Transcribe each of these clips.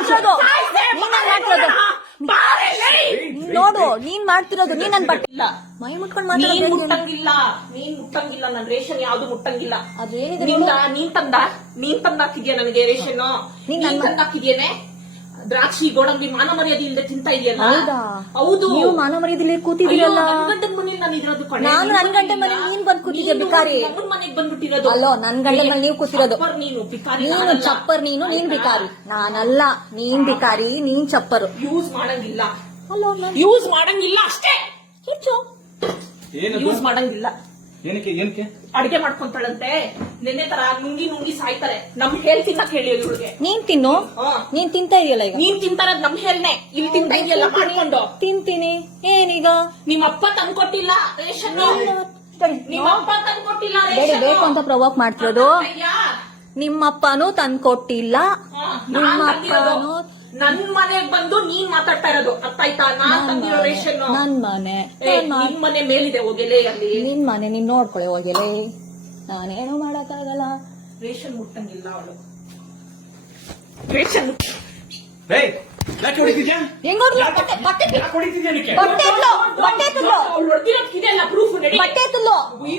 ಮಾಡ್ತಿರೋದು ನೀನ್ ಮಾಡ್ತಿರೋದು ನೀನ್ ನೋಡು ನೀನ್ ಮಾಡ್ತಿರೋದು ನೀನ್ ನನ್ ಬಟ್ಟೆ. ಇಲ್ಲ ಮೈ ಮುಟ್ಕೊಂಡ್ ನೀನ್ ಮಾತಾಡೋದು ಮುಟ್ಟಂಗಿಲ್ಲ ನೀನ್ ಮುಟ್ಟಂಗಿಲ್ಲ ನನ್ ರೇಷನ್ ಯಾವ್ದು ಮುಟ್ಟಂಗಿಲ್ಲ. ಅದೇನಿದೆ ನೀನ್ ತಂದ ನೀನ್ ತಂದಾಕಿದ್ಯಾ ನನಗೆ ರೇಷನ್ ನೀನ್ ನೀನ್ ನನ್ ತಂದ ಹಾಕಿದ್ಯೇನೆ ದ್ರಾಕ್ಷಿ ಗೋಡಂಬಿ ಮಾನ ಮರ್ಯಾದೆ ಇಲ್ಲದೆ ತಿಂತಾ ಇದೆಯಲ್ಲ? ಹೌದಾ? ಹೌದು. ನೀವು ಮಾನವ ಮರ್ಯಾದಲ್ಲಿ ಕೂತಿದ್ದೀರಲ್ಲ? ಅಯ್ಯೋ, ನನ್ ಗಂಡನ್ ಮನೇಲಿ ನಾನು ಇರೋದು ಕಣೆ. ನಾನು ನಿನ್ ನನ್ ಗಂಡನ್. ಮನೇಲಿ ನೀನ್ ಬಂದ್ ಕೂತಿದ್ಯಾ ನೀನು ಬಿಕಾರಿ. ನಮ್ಮನ್ ಮನೆಗ್ ಬಂದ್ಬಿಟ್ಟಿರೋದು. ಅಲ್ಲೋ, ನನ್ ಗಂಡನ್ ಮನೇಲಿ ನೀವ್ ಕೂತಿರೋದು. ಚಪ್ಪರ್ ನೀನು ಬಿಕಾರಿ ನೀನು ಚಪ್ಪರ್ ನೀನು ನೀನ್ ಬಿಕಾರಿ ನಾನಲ್ಲ ನೀನ್ ಬಿಕಾರಿ ನೀನ್ ಚಪ್ಪರ್. ಯೂಸ್ ಮಾಡಂಗಿಲ್ಲ. ಅಲ್ಲೋ ಯೂಸ್ ಮಾಡಂಗಿಲ್ಲ ಅಷ್ಟೇ. ಯೂಸ್ ಮಾಡಂಗಿಲ್ಲ. ಏನಕ್ಕೆ ಏನಕ್ಕೆ? ಅಡಿಗೆ ಮಾಡ್ಕೊಂತಾಳಂತೆ. ನಿನ್ನೆ ತರ ನುಂಗಿ ನುಂಗಿ ಸಾಯ್ತಾರೆ. ನಮ್ ಹೇಳ್ ತಿನ್ನಕ್ ಹೇಳಿ ಇವಳಿಗೆ. ನೀನ್ ತಿನ್ನು. ನೀನ್ ತಿಂತಾ ಇದೆಯಲ್ಲ ಈಗ? ನೀನ್ ತಿಂತಾರದ್ ನಮ್ ಹೇಳ್ನೆ. ಇಲ್ಲಿ ತಿಂತಾ ಇದೆಯಲ್ಲ ಮಾಡ್ಕೊಂಡು. ತಿಂತೀನಿ. ಏನೀಗ? ನಿಮ್ಮಪ್ಪ ತಂದ್ಕೊಟ್ಟಿಲ್ಲ ರೇಷನ್. ಸರಿ, ನಿಮ್ಮ ಅಪ್ಪ ತಂದ್ಕೊಟ್ಟಿಲ್ಲ ರೇಷನ್. ಬೇಕು ಅಂತ ಪ್ರವೋಕ್ ಮಾಡ್ತಿರೋದು. ನಿಮ್ಮಪ್ಪನೂ ತಂದ್ಕೊಟ್ಟಿಲ್ಲ. ನಿಮ್ಮ ಅಪ್ಪನೂ ನನ್ ಮನೆಗ್ ಬಂದು ನೀನ್ ಮಾತಾಡ್ತಾ ಇರೋದು. ಅರ್ಥ ಆಯ್ತಾ? ನಾನ್ ತಂದಿರೋ ರೇಷನ್ ನನ್ ಮನೆ ನನ್ ಮನೆ. ನಿಮ್ ಮನೆ ಮೇಲಿದೆ ಹೋಗೆಲೆ ಅಲ್ಲಿ. ನಿನ್ ಮನೆ ನೀನ್ ನೋಡ್ಕೊಳ್ಳಿ ಹೋಗಿಲೆ. ನಾನೇನು ಮಾಡಕ್ಕಾಗಲ್ಲ. ರೇಷನ್ ಮುಟ್ಟಂಗಿಲ್ಲ ಅವಳು. ರೇಷನ್ ಏಯ್ ಯಾಕೆ ಹೊಡಿತಿದ್ಯಾ? ಹೆಂಗ್ ಹೋಗ್ಲಿ? ಬಟ್ಟೆ ಬಟ್ಟೆ ಯಾಕೆ ಹೊಡಿತಿದ್ಯಾ ನಿಕ್ಕೆ ಬಟ್ಟೆ ಎತ್ಲು, ಬಟ್ಟೆ ಎತ್ತಲು ಅವ್ಳು ಹೊಡ್ದಿರೋದ್ಕಿದೆಯಲ್ಲ ಪ್ರೂಫ್ ನಡಿ. ಬಟ್ಟೆ ಎತ್ತಲು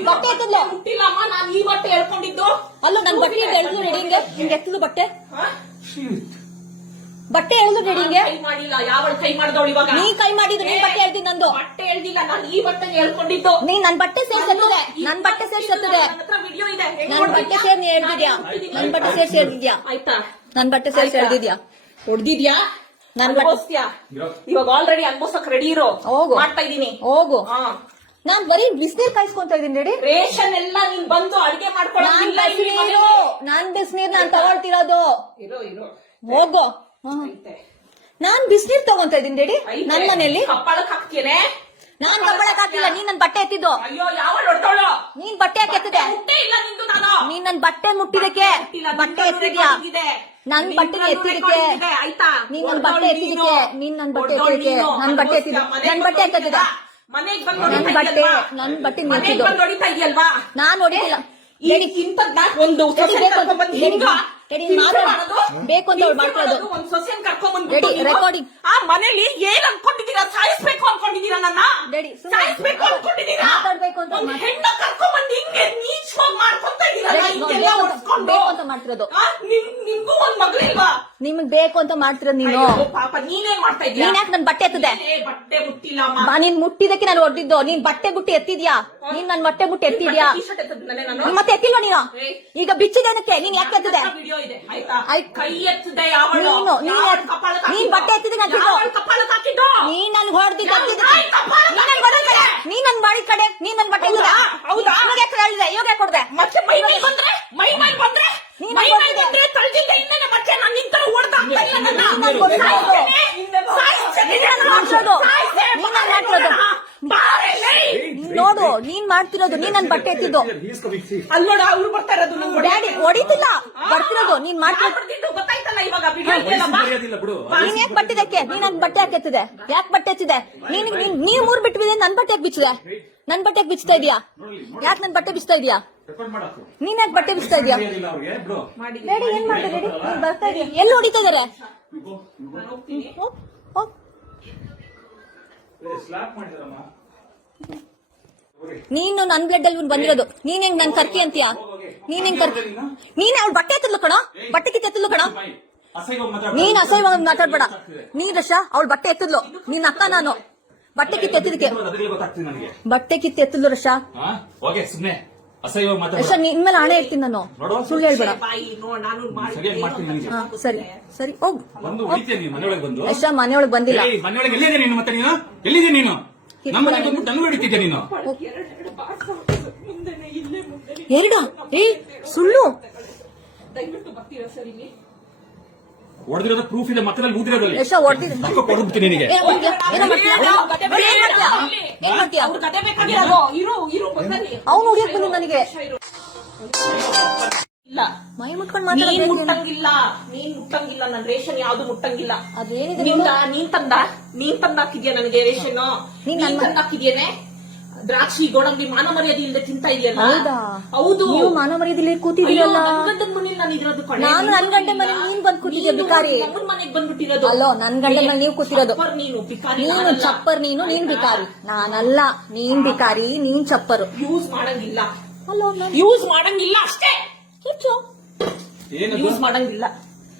ಬಟ್ಟೆ ಎತ್ತಲು ಮುಟ್ಟಿಲ್ಲ ನಾನ್ ಈ ಬಟ್ಟೆ ಹೇಳ್ಕೊಂಡಿದ್ದು ಅಲ್ಲೂ ನನ್ ಬಟ್ಟೆ ಎಳ್ದು ಹಿಂಗೆ ಹಿಂಗೆ ಎತ್ತಲು ಬಟ್ಟೆ. ಹಾ? ಬಟ್ಟೆ ಎಳ್ದು ರೆಡಿ ಹಿಂಗೆ ಕೈ ಮಾಡಿಲ್ಲ ಯಾವ ಕೈ ಮಾಡಿದವಳು ಇವಾಗ? ನೀ ಕೈ ಮಾಡಿದ್ರು ನೀನ್ ಬಟ್ಟೆ ಹೇಳ್ತೀನಿ ನಂದು. ಬಟ್ಟೆ ಹೇಳ್ದಿಲ್ಲ ನಾನು ಈ ಬಟ್ಟೆ ಹೇಳ್ಕೊಂಡಿದ್ದು ನೀ ನನ್ ಬಟ್ಟೆ ಸೇರ್ಸತ್ತದೆ ನನ್ ಬಟ್ಟೆ ಸೇರ್ಸತ್ತದೆ ವಿಡಿಯೋ ಇದೆ ನನ್ ಬಟ್ಟೆ ಸೇರ್ ನೀ ಹೇಳ್ದಿದ್ಯಾ ನಾನ್ ನನ್ ಬಟ್ಟೆ ಸೇರ್ಸಿ ಎಳ್ದಿದ್ಯಾ ಆಯ್ತಾ? ನನ್ ಬಟ್ಟೆ ಸೇರ್ಸಿ ಹೇಳ್ದಿದ್ಯಾ ಹೊಡ್ದಿದ್ಯಾ? ನನ್ ಬಟ್ಟೆ- ಇವಾಗ ಆಲ್ರೆಡಿ ಅನ್ಭವಿಸಕ್ ರೆಡಿ ಇರೋ. ಹೋಗು. ಮಾಡ್ತಾ ಇದೀನಿ ಹೋಗು. ಹಾ. ನಾನ್ ಬರೀ ಬಿಸಿನೀರ್ ಕಾಯಿಸ್ಕೊಂತ ಇದೀನಿ ನೋಡಿ. ರೇಷನ್ ಎಲ್ಲ ನೀನ್ ಬಂದು ಅಡಿಗೆ ನಾನ್ ಮಾಡ್ಕೊಳ್ಳೋದಿಲ್ಲ ಇಲ್ಲಿ ಬಿಸಿನೀರು. ನಾನ್ ಬಿಸಿನೀರ್ ನಾನ್ ತಗೊಳ್ತಿರೋದು. ಇರೋ ಇರೋ. ಹೋಗು. ನಾನ್ ಬಿಸಿನೀರ್ ತಗೊಂತ ಇದೀನಿ ಡೇಡಿ. ನನ್ ಮನೆಯಲ್ಲಿ ಕಪ್ಪಳಕ್ ಹಾಕ್ತೇನೆ ನಾನ್ ತಗೊಳಕ್ ಹಾಕಿಲ್ಲ ನೀನ್ ನನ್ ಬಟ್ಟೆ ಎತ್ತಿದ್ದು. ಅಯ್ಯೋ ಯಾವ ಹೊಡ್ತಾಳು ನೀನ್ ಬಟ್ಟೆ ಯಾಕೆ ಎತ್ತಿದೆ ಮುಟ್ಟೆ ಇಲ್ಲ ನಿಂದು ನಾನು. ನೀನ್ ನನ್ ಬಟ್ಟೆ ಮುಟ್ಟಿದಕ್ಕೆ ಬಟ್ಟೆ ಎತ್ತಿದ್ಯಾ? ನನ್ ಬಟ್ಟೆ ಎತ್ತಿದಕ್ಕೆ ಆಯ್ತಾ? ನೀನ್ ನನ್ ಬಟ್ಟೆ ಎತ್ತಿದಕ್ಕೆ ನೀನು. ನೀನ್ ಬಟ್ಟೆ ಎತ್ತಿದಕ್ಕೆ ನನ್. ಬಟ್ಟೆ ಎತ್ತಿದ ನನ್ ಬಟ್ಟೆ ಎತ್ತಿದ ನನ್ ಬಟ್ಟೆ? ನನ್ ಬಟ್ಟೆ ನಿಂತಿದ್ದು ನಾನ್ ಇಂಥದ್ನ ಒಂದು ರೆಡಿ, ಬೇಕು ಅಂತ- ಮಾಡು. ಅವ್ಳು. ಮಾಡೋದು, ಒಂದ್ ಸೊಸೆನ್ ಕರ್ಕೊಂಡ್ಬಂದು ರೆಡಿ, ನೀವು recording. ಆ ಮನೇಲಿ ಏನ್ ಅನ್ಕೊಂಡಿದೀರಾ ಸಾಯಿಸ್ಬೇಕು ಅನ್ಕೊಂಡಿದೀರಾ ನನ್ನ? ರೆಡಿ, ಸಾಯಿಸ್ಬೇಕು ಅನ್ಕೊಂಡಿದೀರಾ ಮಾತಾಡ್ಬೇಕು ಅಂತ ಒಂದ್ ಮಾತಾಡ್- ಹೆಣ್ಣ ಹಿಂಗೆ ನೀಚ್ವಾಗಿ ಮಾಡ್ಕೊಂತ ಇದೀರಲ್ಲ ಹಿಂಗೆಲ್ಲ ಬೇಕು ಅಂತ ಮಾಡ್ತಿರೋದು. ಆ, ನಿಮ್- ನಿಮ್ಗೂ ಒಂದ್ ಮಗಳಿಲ್ವಾ? ನಿಮ್ಗ್ ಬೇಕು ಅಂತ ಮಾಡ್ತಿರೋದ್ ನೀನು. ಅಯ್ಯೋ, ಪಾಪ ನೀನೇನ್ ಮಾಡ್ತಾ ನೀನ್ ಯಾಕೆ ನನ್ ಬಟ್ಟೆ ಎತ್ತದೆ? ನೀನೇ ಬಟ್ಟೆ ಮುಟ್ಟಿಲ್ಲ ಅಮ್ಮ ಬಾ ನೀನ್ ಮುಟ್ಟಿದಕ್ಕೆ ನಾನು ಹೊಡೆದಿದ್ದು ನೀನ್ ಬಟ್ಟೆ ಬುಟ್ಟಿ ಎತ್ತಿದ್ಯಾ? ನೀನ್ ನನ್ ಬಟ್ಟೆ ಬುಟ್ಟಿ ಎತ್ತಿದ್ಯಾ? ಟೀ-ಶರ್ಟ್ ಎತ್ತದ್ನಲ್ಲೇ ನಾನು? ಮತ್ತೆ ಎತ್ತಿಲ್ವಾ ನೀನು? ಈಗ ಬಿಚ್ಚಿದೆ ಅದಕ್ಕೆ. ನೀನ್ ಯಾಕೆ ಎತ್ತಿದೆ? ವಿಡಿಯೋ ಇದೆ ಆಯ್ತಾ? ಆಯ್ತ್. ಕೈ ಎತ್ತದೆ ಯಾವಳು? ನೀನು ನೀನ್ ನೀನ್ ಬಟ್ಟೆ ಎತ್ತಿದ್ರೆ ನಾನು ಕಪಾಳಕ್ಕೆ ಹಾಕಿದ್ದು? ನೀನ್ ನನ್ ಹೊಡೆದಿದ್ದ ನೀನ್ ನನ್ ಬಟ್ಟೆ ಕಡೆ ನೀನ್ ನನ್ ಬಾಡಿ ಕಡೆ ನೀನ್ ನನ್ ಬಟ್ಟೆ ಹೌದಾ? ಹೌದಾ? ಇವಾಗ ಯಾಕೆ ಕೊಡ್ದೆ ಮತ್ತೆ ಮೈ ಮೈ ಬಂದ್ರೆ? ಮೈ ಮೈ ಬಂದ್ರೆ? ನೀನ್ ಮೈ ಮೈ ಬಂದ್ರೆ ನೋಡು ನೀನ್ ಮಾಡ್ತಿರೋದು ನೀನ್ ನನ್ ಬಟ್ಟೆ ಎತ್ತಿದ್ದು. ಅಲ್ಲಿ ನೋಡು ಅವ್ರು ಬರ್ತಾ ಇರೋದು ನಂಗ್ ಡ್ಯಾಡಿ ಹೊಡಿತಿಲ್ಲ. ಬರ್ತಿರೋದು ನೀನ್ ಮಾಡ್ತಿರೋದು ಗೊತ್ತಾಯ್ತಲ್ಲ ಇವಾಗ ನೀನ್ ಯಾಕೆ ಬಟ್ಟೆ ಇದಕ್ಕೆ ನೀನ್ ನನ್ ಬಟ್ಟೆ ಯಾಕೆ ಎತ್ತಿದೆ ಯಾಕೆ ಬಟ್ಟೆ ಎತ್ತಿದೆ ನೀನ್ ನೀನ್ ನೀವ್ ಮೂರ್ ಬಿಟ್ಟಿದೆ ನನ್ ಬಟ್ಟೆ ಯಾಕೆ ಬಿಚ್ಚಿದೆ? ನನ್ ಬಟ್ಟೆ ಯಾಕೆ ಬಿಚ್ತಾ ಇದೀಯಾ? ಯಾಕೆ ನನ್ ಬಟ್ಟೆ ಬಿಚ್ತಾ ಇದೀಯಾ? ನೀನ್ ಯಾಕೆ ಬಟ್ಟೆ ಬಿಸ್ತಾ ಇದೀಯಾ ಏನ್ ಮಾಡ್ದೆ ನೀನ್ ಬರ್ತಾ ಇದೀಯ ಎಲ್ಲಿ ಹೊಡಿತಾ ಇದಾರೆ ನೀನು ನನ್ ಬ್ಲಡ್ ಅಲ್ಲಿ ಬಂದಿರೋದು ನೀನ್ ಹೆಂಗ್ ನನ್ ಕರ್ಕಿ ಅಂತೀಯ ನೀನ್ ಹೆಂಗ್ ಕರ್ಕಿ ನೀನ್ ಅವ್ಳ ಬಟ್ಟೆ ಎತ್ತಲು ಕಣ ಬಟ್ಟೆ ಕಿತ್ತ ಎತ್ತಲು ಕಣ ನೀನ್ ಅಸಹ್ಯವಾಗಿ ಮಾತಾಡ್ಬೇಡ ನೀನ್ ರಶ ಅವ್ಳ ಬಟ್ಟೆ ಎತ್ತಿದ್ಲು ನಿನ್ನ ಅಕ್ಕ ನಾನು ಬಟ್ಟೆ ಕಿತ್ತ ಎತ್ತಿದಕ್ಕೆ ನನಗೆ ಬಟ್ಟೆ ಕಿತ್ತ ಎತ್ತಿದ್ಲು ರಶಾ ಹಾ ಓಕೆ ಸುಮ್ನೆ ಅಸಹ್ಯವಾಗಿ ಮಾತಾಡ ಹಣೆ ಇರ್ತೀನಿ ನಾನು ನೋಡು. ಸುಳ್ಳು ಹೇಳ್ಬೇಡ. ಬಾಯಿ ನೋಡ್ ನಾನು ಸರಿಯಾಗಿ ಮಾಡ್ತೀನಿ. ನನಗೆ. ಹಾ ಸರಿ. ಸರಿ ಹೋಗ್. ಬಂದು ಹೊಡಿತೀಯ ನೀನು? ಮನೆಯೊಳಗೆ ಬಂದು? ರಶ ಮನೆಯೊಳಗ್ ಬಂದಿಲ್ಲ. ಏಯ್, ಮನೆಯೊಳಗೆ ಎಲ್ಲಿದೆ ನೀನು ಮತ್ತೆ ನೀನು? ಎಲ್ಲಿದೆ ನೀನು? ನಮ್ಮ ಮನೆಗೆ ಬಂದು. ನನಗೂ ಹಿಡಿತಿದ್ದೆ ನೀನು? ಎರಡೆರಡು ಬಾರ್ಸ ಮುಂದೆನೆ ಇಲ್ಲೇ ಮುಂದೆನೆ. ಎರಡ ಏ ಸುಳ್ಳು. ದಯವಿಟ್ಟು ಬರ್ತೀರಾ ಸರ್ ಇಲ್ಲಿ? ಹೊಡೆದಿರೋದು ಪ್ರೂಫ್ ಇದೆ ಮಕ್ಕಳಲ್ಲಿ ಊದಿರೋದಲ್ಲಿ ಕೊಡ್ಬಿಡ್ತೀನಿ ನಿನಗೆ? ಅವ್ನು ಹೊಡಿಯಕ್ ಬಂದು ನನಗೆ. ಇಲ್ಲ. ಮೈ ಮುಟ್ಕೊಂಡ್ ನೀನ್ ಮುಟ್ಟಂಗಿಲ್ಲ. ನೀನ್ ಮುಟ್ಟಂಗಿಲ್ಲ. ನನ್ ರೇಷನ್ ಯಾವ್ದು ಮುಟ್ಟಂಗಿಲ್ಲ. ಅದೇನಿದೆ ನಿಂದ ನೀನ್ ತಂದ? ನೀನ್ ತಂದ ಹಾಕಿದ್ಯಾ ನನಗೆ ರೇಷನ್ ನನ್ ತಂದ ಹಾಕಿದ್ಯೇನೆ ದ್ರಾಕ್ಷಿ ಗೋಡಂಬಿ ಮಾನ ಮರ್ಯಾದೆ ಇಲ್ಲದೆ ತಿಂತ ಇದೆಯಲ್ಲ ಹೌದಾ? ಹೌದು. ನೀವು ಮಾನವ ಮರ್ಯಾದಿಲಿ ಅಯ್ಯೋ, ಕೂತಿದ್ದೀರಲ್ಲ ನನ್ ಗಂಡನ್ ಮನೇಲಿ ನಾನು ಇರೋದು ಕಣೆ. ನಾನು ನನ್ ಗಂಡ ಮನೆ ನೀನ್ ಬಂದ್ ಕೂತಿದ್ಯ ನೀನು ಬಿಕಾರಿ. ನಮ್ಮನ್ ಮನೆಗ್ ಬಂದ್ಬಿಟ್ಟಿರೋದು. ಅಲ್ಲೋ, ನನ್ ಗಂಡನ್ ಮನೆ ನೀವ್ ಕೂತಿರೋದು. ಚಪ್ಪರ್ ನೀನು ಬಿಕಾರಿ ನೀನು ನಾನಲ್ಲ. ಚಪ್ಪರ್ ನೀನು ನೀನ್ ಬಿಕಾರಿ ನಾನಲ್ಲ ನೀನ್ ಬಿಕಾರಿ ನೀನ್ ಚಪ್ಪರ್. ಯೂಸ್ ಮಾಡಂಗಿಲ್ಲ. ಅಲ್ಲೋ ಯೂಸ್ ಮಾಡಂಗಿಲ್ಲ ಅಷ್ಟೇ. ಏನದು? ಯೂಸ್ ಮಾಡಂಗಿಲ್ಲ.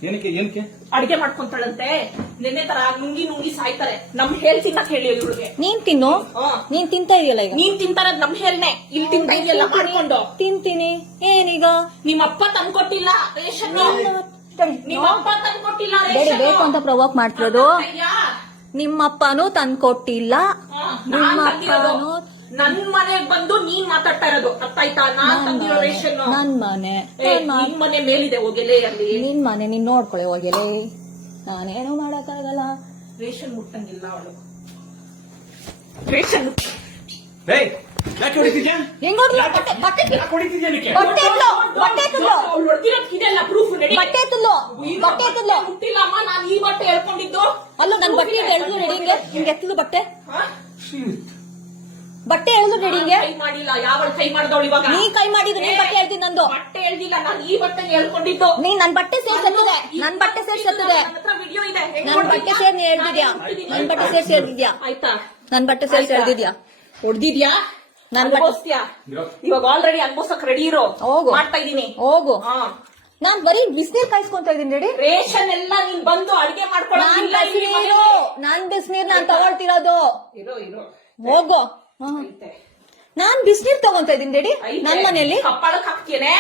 ಏನಕ್ಕೆ ಏನಕ್ಕೆ? ಅಡಿಗೆ ಮಾಡ್ಕೊಂತಾಳಂತೆ. ನಿನ್ನೆ ತರ ನುಂಗಿ ನುಂಗಿ ಸಾಯ್ತಾರೆ. ನಮ್ ಹೇಳ್ ತಿನ್ನಕ್ ಹೇಳಿ ಇವಳಿಗೆ. ನೀನ್ ತಿನ್ನು? ಹಾ. ನೀನ್ ತಿಂತಾ ಇದೆಯಲ್ಲ ಈಗ? ನೀನ್ ತಿಂತಾರದ್ ನಮ್ ಹೇಳ್ನೆ. ಇಲ್ಲಿ ತಿಂತಾ ಇದೆಯಲ್ಲ ಮಾಡ್ಕೊಂಡು. ತಿಂತೀನಿ. ಏನೀಗ? ನಿಮ್ಮಪ್ಪ ತಂದ್ಕೊಟ್ಟಿಲ್ಲ ರೇಷನ್. ನಿಮ್ಮ ಅಪ್ಪ ತಂದ್ಕೊಟ್ಟಿಲ್ಲ ರೇಷನ್. ಬೇಕು ಅಂತ ಪ್ರವೋಕ್ ಮಾಡ್ತಿರೋದು. ನಿಮ್ಮಪ್ಪನೂ ತಂದ್ಕೊಟ್ಟಿಲ್ಲ ನಿಮ್ಮ ಅಪ್ಪನೂ ನನ್ ಮನೆಗ್ ಬಂದು ನೀನ್ ಮಾತಾಡ್ತಾ ಇರೋದು. ಅರ್ಥ ಆಯ್ತಾ ನಾನ್ ತಂದಿರೋ ರೇಷನ್. ನನ್ ಮನೆ. ಏ, ನಿನ್ ಮನೆ. ಮೇಲಿದೆ ಹೋಗೆಲೆ ಅಲ್ಲಿ. ನಿನ್ ಮನೆ ನೀನ್ ನೋಡ್ಕೊಳ್ಳಿ ಹೋಗೆಲೆ. ನಾನೇನು ಮಾಡಕ್ಕಾಗಲ್ಲ. ರೇಷನ್ ಮುಟ್ಟಂಗಿಲ್ಲ ಅವಳು. ರೇಷನ್ ಏಯ್ ಯಾಕೆ ಹೊಡಿತಿದ್ಯಾ? ಬಟ್ಟೆ ಬಟ್ಟೆ ಯಾಕೆ ಹೊಡಿತಿದ್ಯಾ ನಿಕ್ಕೆ ಬಟ್ಟೆ ಬಟ್ಟೆ ಎತ್ತಲು ಅವ್ಳು ಹೊಡ್ದಿರೋದ್ ಇದೆಲ್ಲ ಪ್ರೂಫ್ ಬಟ್ಟೆ ಎತ್ತಲು ಬಟ್ಟೆ ಎತ್ತಲು ಮುಟ್ಟಿಲ್ಲ ಅಮ್ಮ ನಾನ್ ಈ ಬಟ್ಟೆ ಹೇಳ್ಕೊಂಡಿದ್ದು ಅಲ್ಲ ನನ್ನ ಬಟ್ಟೆ ಎಳ್ದು ಹಿಂಗೆ ಹಿಂಗೆ ಎತ್ತಲು ಬಟ್ಟೆ. ಹಾ? ಬಟ್ಟೆ ಎಳ್ದು ರೆಡಿ ಹಿಂಗೆ ಕೈ ಮಾಡಿಲ್ಲ. ಯಾವಳ ಕೈ ಮಾಡ್ದವಳು ಇವಾಗ? ನೀ ಕೈ ಮಾಡಿದ್ರು ನೀನ್ ಬಟ್ಟೆ ಹೇಳ್ತೀನಿ ನಂದು. ಬಟ್ಟೆ ಹೇಳ್ದಿಲ್ಲ ನಾನು ಈ ಬಟ್ಟೆ ಹೇಳ್ಕೊಂಡಿದ್ದು ನೀನ್ ನನ್ ಬಟ್ಟೆ ಸೇರ್ಸ್ ಎತ್ತದೆ ನನ್ ಬಟ್ಟೆ ಸೇರ್ಸ್ ಎತ್ತದೆ ವಿಡಿಯೋ ಇದೆ. ನನ್ ಬಟ್ಟೆ ಸೇರ್ ನೀ ಎಳ್ದಿದ್ಯಾ? ನನ್ ಬಟ್ಟೆ ಸೇರ್ಸಿ ಎಳ್ದಿದ್ಯಾ? ಆಯ್ತಾ? ನನ್ ಬಟ್ಟೆ ಸೇರ್ಸಿ ಎಳ್ದಿದ್ಯಾ? ಹೊಡ್ದಿದ್ಯಾ? ನನ್ ನನ್ ಬಟ್ಟೆ- ಇವಾಗ ಆಲ್ರೆಡಿ ಅನ್ಬೋಸಕ್ ರೆಡಿ ಇರೋ. ಹೋಗು. ಮಾಡ್ತಾ ಇದೀನಿ ಹೋಗು. ನಾನ್ ಬರೀ ಬಿಸಿನೀರ್ ಕಾಯಿಸ್ಕೊಂತ ಇದೀನಿ ರೆಡಿ ರೇಷನ್ ಎಲ್ಲ ನೀನ್ ಬಂದು ಅಡಿಗೆ ಮಾಡ್ಕೊಳ್ಳೋ ಇಲ್ಲಿ ಬಿಸಿನೀರು. ನಾನ್ ಬಿಸಿನೀರ್ ನಾನ್ ತಗೊಳ್ತಿರೋದು. ಹೋಗೋ. ನಾನ್ ಬಿಸಿನೀರ್ ತಗೊಂತ ಇದೀನಿ ರೆಡಿ. ನನ್ ಮನೆಯಲ್ಲಿ. ಕಪ್ಪಳಕ್ ಹಾಕ್ತೇನೆ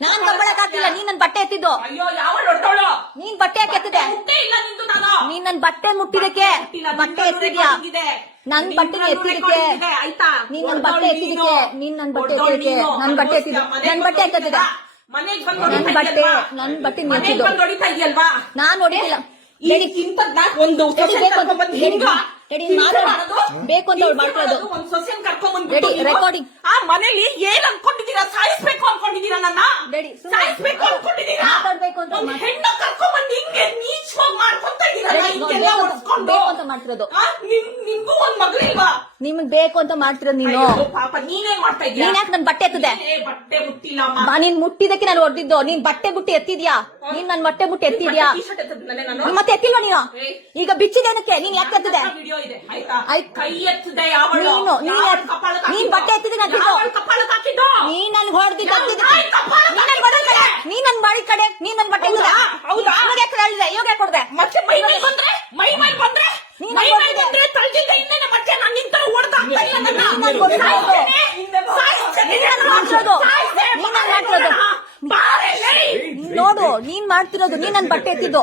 ನಾನ್ ಕಪ್ಪಳಕ್ ಹಾಕಿಲ್ಲ ನೀನ್ ನನ್ ಬಟ್ಟೆ ಎತ್ತಿದ್ದು. ಅಯ್ಯೋ ಯಾವ ಹೊಡ್ತಾಳು ನೀನ್ ಬಟ್ಟೆ ಯಾಕೆ ಎತ್ತಿದೆ? ಮುಟ್ಟೆ ಇಲ್ಲ ನಿಂದು ನಾನು. ನೀನ್ ನನ್ ಬಟ್ಟೆ ಮುಟ್ಟಿದಕ್ಕೆ ಬಟ್ಟೆ ಎತ್ತಿದ್ಯಾ? ನನ್ ಬಟ್ಟೆ ಎತ್ತಿದಕ್ಕೆ ಆಯ್ತಾ? ನೀನ್ ನನ್ ಬಟ್ಟೆ ಎತ್ತಿದಕ್ಕೆ ನೀನು. ನೀನ್ ಬಟ್ಟೆ ಎತ್ತಿದಕ್ಕೆ ನನ್. ಬಟ್ಟೆ ಎತ್ತಿದ ನನ್ ಬಟ್ಟೆ ಎತ್ತಿದ ಮನೆಗ್ ಬಂದು ನನ್ ಬಟ್ಟೆ? ನನ್ ಬಟ್ಟೆ ಮನೆಗ್ ನಿಂತಿದ್ದು ಬಂದು ಹೊಡಿತಾ ಇದೆಯಲ್ವಾ? ನಾನ್ ಇಂಥದ್ನ ಒಂದು ರೆಡಿ, ಮಾತಾಡೋದು? ಬೇಕು ಅಂತ- ಅವ್ಳು ಮಾಡ್ಕೊಳ್ಳೋದು. ಒಂದ್ ಸೊಸೆನ್ ರೆಡಿ, ನೀವು recording. ಆ ಮನೇಲಿ ಏನ್ ಅನ್ಕೊಂಡಿದೀರಾ ಸಾಯಿಸ್ಬೇಕು ಅನ್ಕೊಂಡಿದೀರಾ ನನ್ನ? ರೆಡಿ, ಸುಮ್ನೆ. ಸಾಯಿಸ್ಬೇಕು ಅನ್ಕೊಂಡಿದೀರಾ ಮಾತಾಡ್ಬೇಕು ಅಂತ ಒಂದ್ ಮಾಡ್- ಹೆಣ್ಣ ಕರ್ಕೊಂಡ್ಬಂದು ಹಿಂಗೆ ನೀಚವಾಗಿ ಮಾಡ್ಕೊಂತ ಇದೀರಲ್ಲ ರೆಡಿ, ಹಿಂಗೆಲ್ಲ ಬೇಕು ಅಂತ- ಹೊಡ್ಸ್ಕೊಂಡು. ಬೇಕು ಅಂತ ಮಾಡ್ತಿರೋದು. ಆ, ನಿನ್- ನಿನ್ಗೂ ಒಂದ್ ಮಗಳಿಲ್ವಾ ನಿಮಗ್ ಬೇಕು ಅಂತ ಮಾಡ್ತಿರ ನೀನು. ಅಯ್ಯೋ, ಪಾಪ ನೀನೇನ್ ಮಾಡ್ತಾ ಇದೀಯ ನೀನ್ ಯಾಕೆ ನನ್ ಬಟ್ಟೆ ಎತ್ತದೆ? ನೀನೇ ಬಟ್ಟೆ ಮುಟ್ಟಿಲ್ಲ ಅಮ್ಮ. ಬಾ, ನೀನ್ ಮುಟ್ಟಿದಕ್ಕೆ ನಾನು ಹೊಡೆದಿದ್ದು ನೀನ್ ಬಟ್ಟೆ ಬುಟ್ಟಿ ಎತ್ತಿದ್ಯಾ? ನೀನ್ ನನ್ ಬಟ್ಟೆ ಬುಟ್ಟಿ ಎತ್ತಿದ್ಯಾ? ಟೀ ಶರ್ಟ್ ಎತ್ತದ್ನಲ್ಲೇ ನಾನು? ನೀನ್ ಮತ್ತೆ ಎತ್ತಿಲ್ವಾ ನೀನು? ಈಗ ಈಗ ಬಿಚ್ಚಿದೇನಕ್ಕೆ ನೀನ್ ಯಾಕೆ ಎತ್ತಿದೆ? ವಿಡಿಯೋ ಇದೆ ಆಯ್ತಾ? ಆಯ್ತ್. ಕೈ ಎತ್ತದೆ ಯಾವಳು? ನೀನು, ನೀನ್ ಯಾವಳು ಎತ್- ಕಪಾಳಕ್ಕೆ ನೀನ್ ಹಾಕಿದ್ದು? ಬಟ್ಟೆ ಎತ್ತಿದ್ದು ನಾನ್ ತಿಂದು. ಕಪಾಳಕ್ಕೆ ಹಾಕಿದ್ದು? ನೀನ್ ನನ್ ಹೊಡೆದಿದ್ದ ನೀನ್ ನನ್ ಬಡಿ ಕಡೆ ನೀನ್ ನನ್ ಬಾಡಿ ಕಡೆ ನೀನ್ ನನ್ ಬಟ್ಟೆ ಹೌದಾ? ಹೌದಾ? ಇವಾಗ ಯಾಕೆ ಹೇಳಿದೆ ಇವಾಗ ಯಾಕೆ ಹೊಡೆದೆ? ಮತ್ತೆ ಮೈ ಮೇಲೆ ಬಂದ್ರೆ ಮೈ ಮೇಲೆ ಬಂದ್ರೆ ನೀನ್ ಮೈ ನನ್ ಮೇಲೆ ಹೊಡ್ದಿದ್ದೆ. ಬಂದ್ರೆ ತಳ್ದಿದ್ದೆ ಇನ್ನೇನು ಮತ್ತೆ ನಾನು ನಿಂತ ಹೊಡ್ದಾಕ್ತಾ ಇಲ್ಲ ನನ್ನ. ನೀನ್ ನನ್ ಹೊಡ್ದಿರೋದು. ಸಾಯಿಸ್ತೇನೆ. ನೀನ್ ನನ್ ಮಾಡ್ತಿರೋದು. ಸಾಯಿಸ್ತೇನೆ. ನೀನ್ ನನ್ ಮಾಡ್ತಿರೋದು. ಬಾರೆ, ಲೇ. ನೀನ್ ನೋಡು ನೀನ್ ಮಾಡ್ತಿರೋದು ನೀನ್ ನನ್ ಬಟ್ಟೆ ಎತ್ತಿದ್ದು.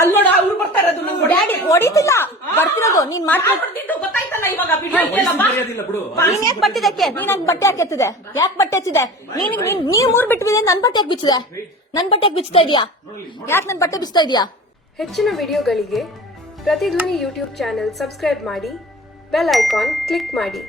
ಅಲ್ಲಿ ನೋಡ ಅವ್ರು ಬರ್ತಾ ಇರೋದು ನಂಗ್ ಡ್ಯಾಡಿ ಹೊಡಿತಿಲ್ಲ. ಬರ್ತಿರೋದು ನೀನ್ ಮಾಡ್ತಿರೋದು ಗೊತ್ತಾಯ್ತಲ್ಲ ಇವಾಗ ನೀನ್ ಯಾಕೆ ಬಟ್ಟಿದಕ್ಕೆ ನೀನ್ ನನ್ ಬಟ್ಟೆ ಯಾಕೆ ಎತ್ತಿದೆ ಯಾಕೆ ಬಟ್ಟೆ ಎತ್ತಿದೆ ನೀನ್ ನೀನ್ ನೀವ್ ಮೂರ್ ಬಿಟ್ಟಿದೆ ನನ್ ಬಟ್ಟೆ ಯಾಕೆ ಬಿಚ್ಚಿದೆ? ನನ್ ಬಟ್ಟೆ ಯಾಕೆ ಬಿಚ್ತಾ ಇದೀಯಾ? ಯಾಕೆ ನನ್ ಬಟ್ಟೆ ಬಿಚ್ತಾ ಇದೀಯಾ? ಹೆಚ್ಚಿನ ವಿಡಿಯೋಗಳಿಗೆ ಪ್ರತಿಧ್ವನಿ ಯೂಟ್ಯೂಬ್ ಚಾನೆಲ್ ಸಬ್ಸ್ಕ್ರೈಬ್ ಮಾಡಿ ಬೆಲ್ ಐಕಾನ್ ಕ್ಲಿಕ್ ಮಾಡಿ.